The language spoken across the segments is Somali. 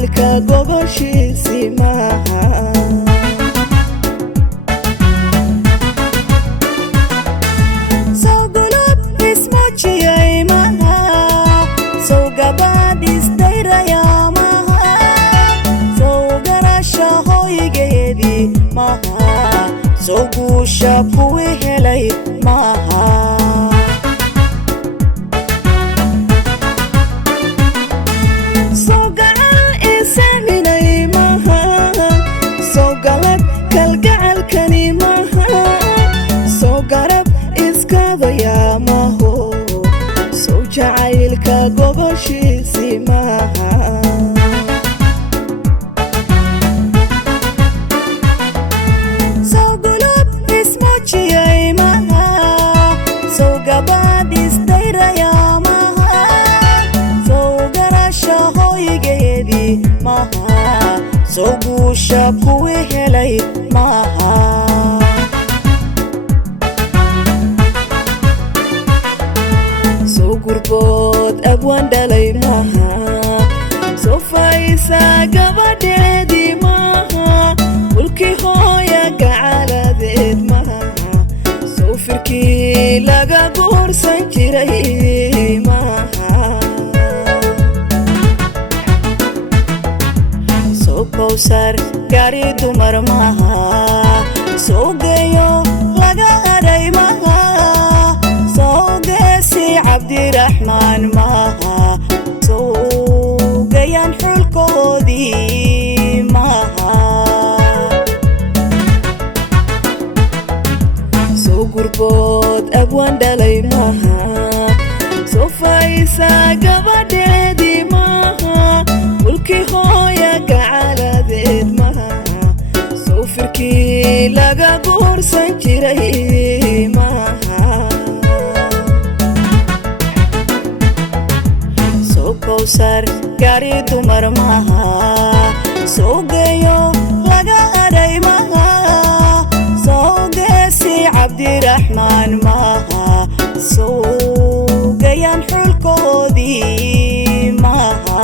jacaylka gogoshiisi maaha soo guusha kuwii helay maaha soo gacal isaminay maaha soo galad kalgacalkani maaha soo garab iskadaya maaho soo jacaylka gogoshiisi maaha soo guusha kuwii helay maaha soo gurbood abwaan dhalay maaha soo faysa gabadheedii maaha mulkii hooya gacaladeed maaha soo firkii laga guursan jiray maaha kowsar gaari dumar maaha soo geeyo laga hadhay maaha soo geesi cabdiraxmaan maaha soo geeyaan xulkoodii maaha soo gurbood abwaan dhalay maaha soo faysa gabadheedii maaha mulkii hooya gacaladeed maaha soo firkii laga guursan jiray maaha soo kowsar gaari dumar maaha soo geeyo laga hadhay maaha soo geesi cabdiraxmaan maaha soo geeyaan xulkoodii maaha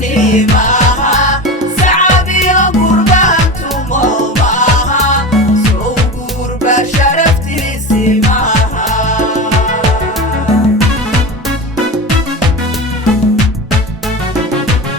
Viva